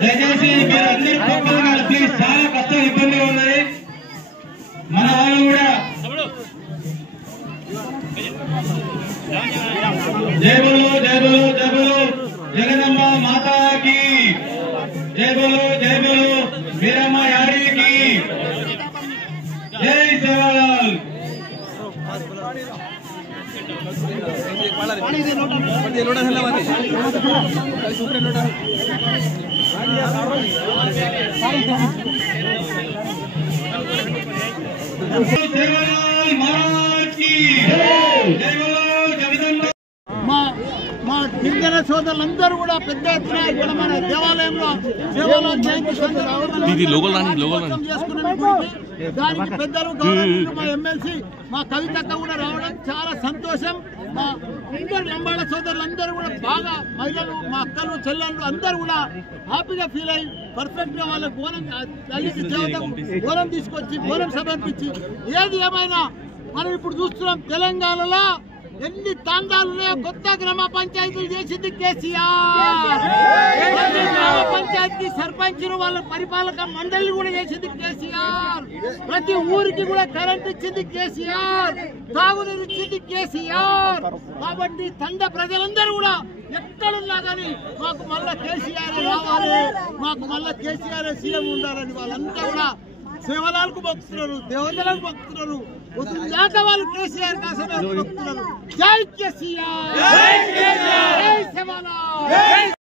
దయచేసి మీరు అందరూ ప్లీజ్, చాలా కష్టం ఇబ్బందిగా ఉన్నాయి. మన వాళ్ళు కూడా జై బోలో జై బోలో జై బోలో జగదమ్మ మాతాకి జై బోలో వీరమ్మ యాడికి జై సేవాలాల్. మా గిరిజన సోదరులందరూ కూడా పెద్ద ఎత్తున ఇక్కడ మన దేవాలయంలో సేవాలాల్ జయంతి దానికి పెద్దలు గౌరవించిన మా ఎమ్మెల్సీ మా కవితక్క కూడా రావడం చాలా సంతోషం. మా అందరు లంబాడ సోదరులందరూ కూడా బాగా మహిళలు, మా అక్కలు, చెల్లెళ్ళు అందరూ కూడా హ్యాపీగా ఫీల్ అయ్యి పర్ఫెక్ట్ గా వాళ్ళ బోనం తల్లికి దేవతకు బోనం తీసుకొచ్చి బోనం సమర్పించి ఏది ఏమైనా మనం ఇప్పుడు చూస్తున్నాం తెలంగాణలో ఎన్ని తాండాలు ఉన్నాయో కొత్త గ్రామ పంచాయతీలు చేసింది కేసీఆర్. గ్రామ పంచాయతీ సర్పంచులు వాళ్ళ పరిపాలక మండలి కూడా చేసింది కేసీఆర్. ప్రతి ఊరికి కూడా కరెంట్ ఇచ్చింది కేసీఆర్, తాగునీరు ఇచ్చింది కేసీఆర్. కాబట్టి తండ ప్రజలందరూ కూడా ఎక్కడున్నా కానీ మాకు మళ్ళా కేసీఆర్ రావాలి, మాకు మళ్ళా కేసీఆర్ సీఎం ఉండాలని వాళ్ళంతా కూడా సేవలాలకు భక్తున్నారు, దేవతలకు భక్తున్నారు, వస్తుందాక వాళ్ళు కేసీఆర్ కాసమే భక్తున్నారు. జై కేసీఆర్, జై సేవలాల్.